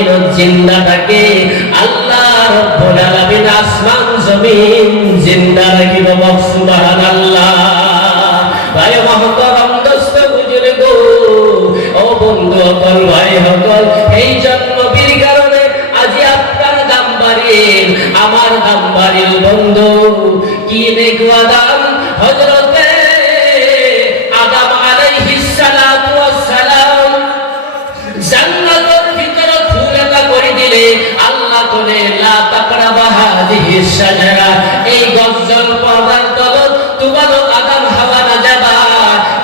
জমিন জিন্দা থাকে, আল্লাহ রব্বুল আলামিন আসমান জমিন জিন্দা রাখিব। সুবহানাল্লাহ। ভাই মহতরম দোস্ত বুজুর্গ, ও বন্ধু সকল, ভাই সকল, এই জন্য নবীর কারণে আজি আপনার দাম বাড়িল, আমার দাম বাড়িল। বন্ধু কি নেকওয়া দাম হযরতে আদম আলাইহিস সালাতু ওয়াস সালাম জান্নাতের ভিতরে ফুলেতা করে দিলে আল্লাহ বলে লা তাকরাবা হাযিহিস শাজারা, এই গজল পাওয়ার তলত তোমার আদম হাওয়া না যাবা।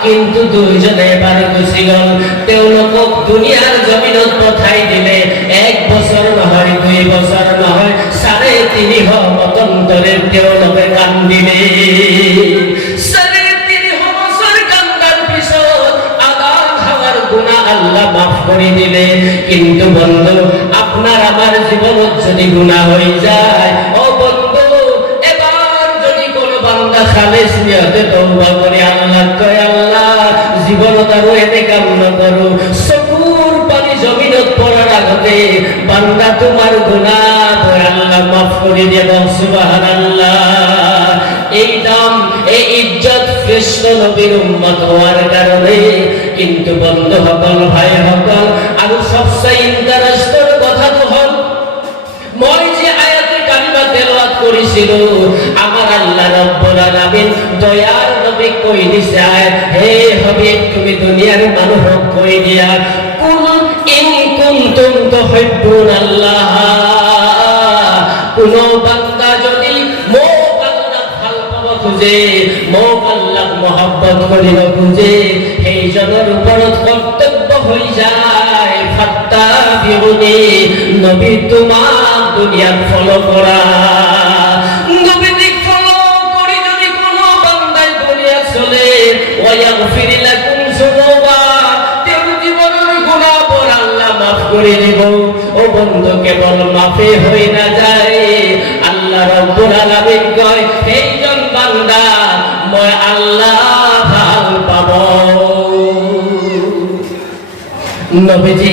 কিন্তু দুইজনে এবার খুশি গল, তেওঁলোকক দুনিয়ার জমিনত পঠাই দিলে। 1 বছর নহয়, 2 বছর নহয়, 3.5 মতন্তরের তেওঁলোকে কান্দিলে। 3.5 বছর কান্দার পিছত আদম হাওয়ার গুনাহ আল্লাহ মাফ করে দিলে। কিন্তু বন্ধু, আপনার আমার জীবনত যদি গুনাহ হয়ে যায়, ও বন্ধু, এবার যদি কোনো বান্দা খালেস নিয়তে তওবা করে আল্লাহ কয়, আল্লাহ জীবনত আরো এতে কাম নকরো, চকুর পানি জমিনত পড়ার আগতে বান্দা তোমার গুনাহ আল্লাহ মাফ করে দেব। সুবহানাল্লাহ। এই দাম, এই ইজ্জত শ্রেষ্ঠ নবীর উম্মত হওয়ার কারণে। কিন্তু বন্ধু সকল, ভাই সকল, আৰু সবচেয়ে ইন্টারেস্টের কথা তো হল, মই যে আয়াতে কালিমা তেলাওয়াত করেছিল, আমার আল্লাহ রব্বুল আলামিন দয়ার নবী কই দিছে, হে হাবিব তুমি দুনিয়ার মানুষক কই দিয়া, কুল ইন কুনতুম তুহিব্বুনাল্লাহ, কোন বান্দা যদি মোক আল্লাহ ভালপাব খুঁজে, মোক আল্লাহ মহব্বত করিব খুঁজে, সেই জনের উপৰত কর্তব্য হয়ে যায় ফাত্তাবিউনি, নবী তোমার দুনিয়াত ফলো করা। নবীকে ফলো করি যদি কোন বান্দায় দুনিয়া চলে, ওয়াগফির লাকুম যুনুবা, তেও জীবনের গুনাহ পর আল্লাহ মাফ করে দিব। ও বন্ধু, কেবল মাফে হই না যায়, আল্লাহ রব্বুল আলামিন কয়, এইজন বান্দা মই আল্লাহ ভাল পাব। নবীজি